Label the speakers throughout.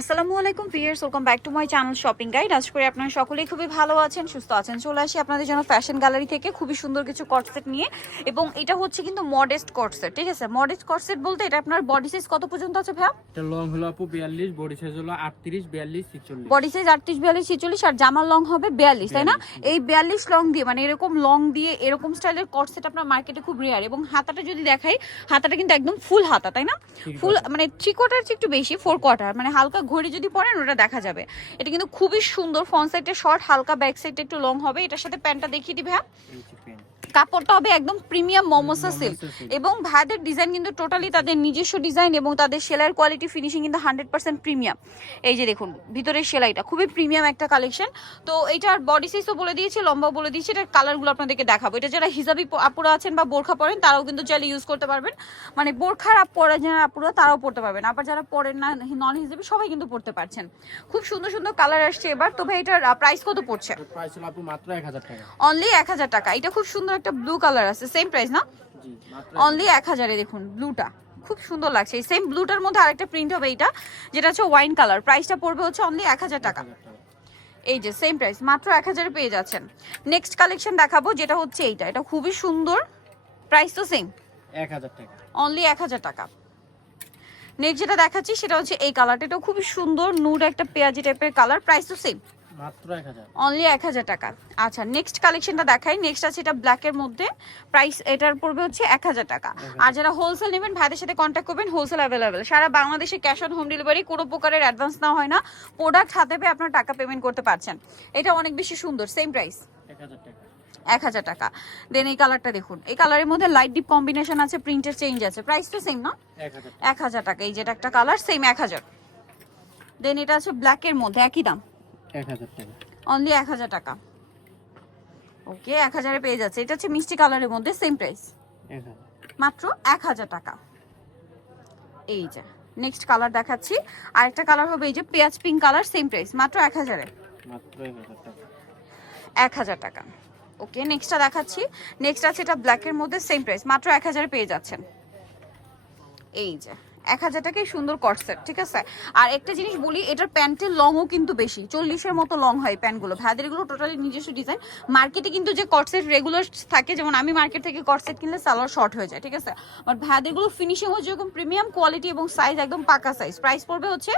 Speaker 1: আসসালামু আলাইকুম viewers welcome back to my channel shopping guide. আজ করে আপনারা সকলেই খুবই ভালো আছেন সুস্থ আছেন। চলে আসি আপনাদের জন্য ফ্যাশন গ্যালারি থেকে খুবই সুন্দর কিছু কটসেট নিয়ে। এবং এটা হচ্ছে কিন্তু মডেস্ট কটসেট ঠিক আছে? মডেস্ট কটসেট বলতে এটা আপনার বডি সাইজ কত পর্যন্ত আছে ভাইয়া?
Speaker 2: এটা লং হলো আপু বিয়াল্লিশ বডি সাইজ হলো আটত্রিশ বিয়াল্লিশ ছিচল্লিশ।
Speaker 1: বডি সাইজ আটত্রিশ বিয়াল্লিশ ছিচল্লিশ আর জামার লং হবে বিয়াল্লিশ তাই না? এই বিয়াল্লিশ লং দিয়ে মানে এরকম লং দিয়ে এরকম স্টাইলের কটসেট আপনার মার্কেটে খুব রেয়ার এবং হাতাটা যদি দেখাই হাতাটা কিন্তু একদম ফুল হাতা তাই না? ফুল মানে থ্রি কোয়ার্টার চেয়ে একটু বেশি ফোর কোয়ার্টার মানে হালকা ঘড়ি যদি পরেন, ওটা দেখা যাবে। এটা কিন্তু খুবই সুন্দর ফ্রন্ট সাইডে শর্ট হালকা ব্যাক সাইডে একটু লং হবে। এটার সাথে প্যান্টটা দেখিয়ে দিবে হ্যাঁ কাপড়টা হবে একদম প্রিমিয়াম মমোসা সিল্ক। এবং ভাইদের ডিজাইন কিন্তু টোটালি তাদের নিজস্ব ডিজাইন এবং তাদের সেলাইয়ের কোয়ালিটি ফিনিশিং কিন্তু হান্ড্রেড পার্সেন্ট প্রিমিয়াম এই যে দেখুন ভিতরের সেলাইটা খুবই প্রিমিয়াম একটা কালেকশন তো এটার বডি সাইজও বলে দিয়েছি লম্বা বলে দিয়েছি এটার কালারগুলো আপনাদেরকে দেখাবো। এটা যারা হিজাবি আপুরা আছেন বা বোরখা পরেন তারাও কিন্তু চাইলে ইউজ করতে পারবেন। মানে বোরখার আপ পরে যারা আপুরা তারাও পড়তে পারবেন। আবার যারা পড়েন না নন হিজাবি সবাই কিন্তু পড়তে পারছেন। খুব সুন্দর সুন্দর কালার আসছে এবার। তবে এটার প্রাইস কত পড়ছে?
Speaker 2: প্রাইস হলো আপু মাত্র এক হাজার টাকা।
Speaker 1: অনলি এক হাজার টাকা। এটা খুব সুন্দর একটা ব্লু কালার আছে সেম প্রাইস না? অনলি এক হাজারে দেখুন ব্লুটা খুব সুন্দর লাগছে। এই সেম ব্লুটার মধ্যে আরেকটা প্রিন্ট হবে এটা যেটা হচ্ছে ওয়াইন কালার প্রাইসটা পড়বে হচ্ছে অনলি এক হাজার টাকা।
Speaker 2: 1000 টাকা।
Speaker 1: এই যে সেম প্রাইস মাত্র এক হাজারে পেয়ে যাচ্ছেন। নেক্সট কালেকশন দেখাবো যেটা হচ্ছে এইটা। এটা খুবই সুন্দর। প্রাইস তো সেম
Speaker 2: এক হাজার টাকা।
Speaker 1: অনলি এক হাজার টাকা। নেক্সট যেটা দেখাচ্ছি সেটা হচ্ছে এই কালারটা এটাও খুবই সুন্দর নুড একটা পেঁয়াজি টাইপের কালার প্রাইস তো সেম
Speaker 2: মাত্র এক হাজার।
Speaker 1: অনলি এক হাজার টাকা। আচ্ছা নেক্সট কালেকশনটা দেখাই। নেক্সট আছে এটা ব্ল্যাকের মধ্যে। প্রাইস এটার পড়বে হচ্ছে এক হাজার টাকা। আর যারা হোলসেল নেবেন ভাইদের সাথে কন্ট্যাক্ট করবেন হোলসেল অ্যাভেলেবেল সারা বাংলাদেশে ক্যাশ অন হোম ডেলিভারি কোনো প্রকারের অ্যাডভান্স নেওয়া হয় না। প্রোডাক্ট হাতে পেয়ে আপনার টাকা পেমেন্ট করতে পারছেন। এটা অনেক বেশি সুন্দর সেম প্রাইস
Speaker 2: এক হাজার টাকা।
Speaker 1: এক হাজার টাকা। দেন এই কালারটা দেখুন। এই কালারের মধ্যে লাইট ডিপ কম্বিনেশন আছে প্রিন্টের চেঞ্জ আছে। প্রাইস তো সেম না
Speaker 2: এক হাজার
Speaker 1: টাকা। এই যেটা একটা কালার সেম এক হাজার। দেন এটা আছে ব্ল্যাকের মধ্যে একই দাম।
Speaker 2: এক হাজার টাকা।
Speaker 1: অনলি এক হাজার টাকা। ওকে এক হাজারে পেয়ে যাচ্ছে। এটা হচ্ছে মিষ্টি কালারের মধ্যে সেম প্রাইস মাত্র এক হাজার টাকা। এই যে নেক্সট কালার দেখাচ্ছি। আরেকটা কালার হবে এই যে পেঁয়াজ পিঙ্ক কালার সেম প্রাইস মাত্র এক হাজারে।
Speaker 2: এক হাজার টাকা।
Speaker 1: ওকে নেক্সটটা দেখাচ্ছি। নেক্সট আছে এটা ব্ল্যাকের মধ্যে সেম প্রাইস মাত্র এক হাজারে পেয়ে যাচ্ছেন। এই যে এক হাজার টাকায় সুন্দর কটসেট ঠিক আছে? আর একটা জিনিস বলি এটার প্যান্টের লংও কিন্তু বেশি চল্লিশের মতো লং হয় প্যান্টগুলো। ভাইদের এগুলো টোটালি নিজস্ব ডিজাইন মার্কেটে কিন্তু যে কটসেট রেগুলার থাকে যেমন আমি মার্কেট থেকে কটসেট কিনলে সালোয়ার শর্ট হয়ে যায় ঠিক আছে? বাট ভাইদেরগুলো ফিনিশিং হচ্ছে যেরকম প্রিমিয়াম কোয়ালিটি এবং সাইজ একদম পাকা সাইজ প্রাইস পড়বে হচ্ছে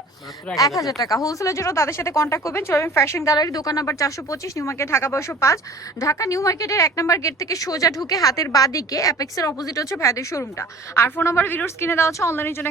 Speaker 1: এক হাজার টাকা। হোলসেলের জন্য তাদের সাথে কন্ট্যাক্ট করবেন চলবেন ফ্যাশন গ্যালারি দোকান নাম্বার চারশো পঁচিশ নিউ মার্কেট ঢাকা বয়সো পাঁচ। ঢাকা নিউ মার্কেটের এক নম্বর গেট থেকে সোজা ঢুকে হাতের বা দিকে অ্যাপেক্সের অপোজিট হচ্ছে ভাইদের শোরুমটা আর ফোন নাম্বার ভিডিওস কিনে দেওয়া হচ্ছে অনলাইনের জন্য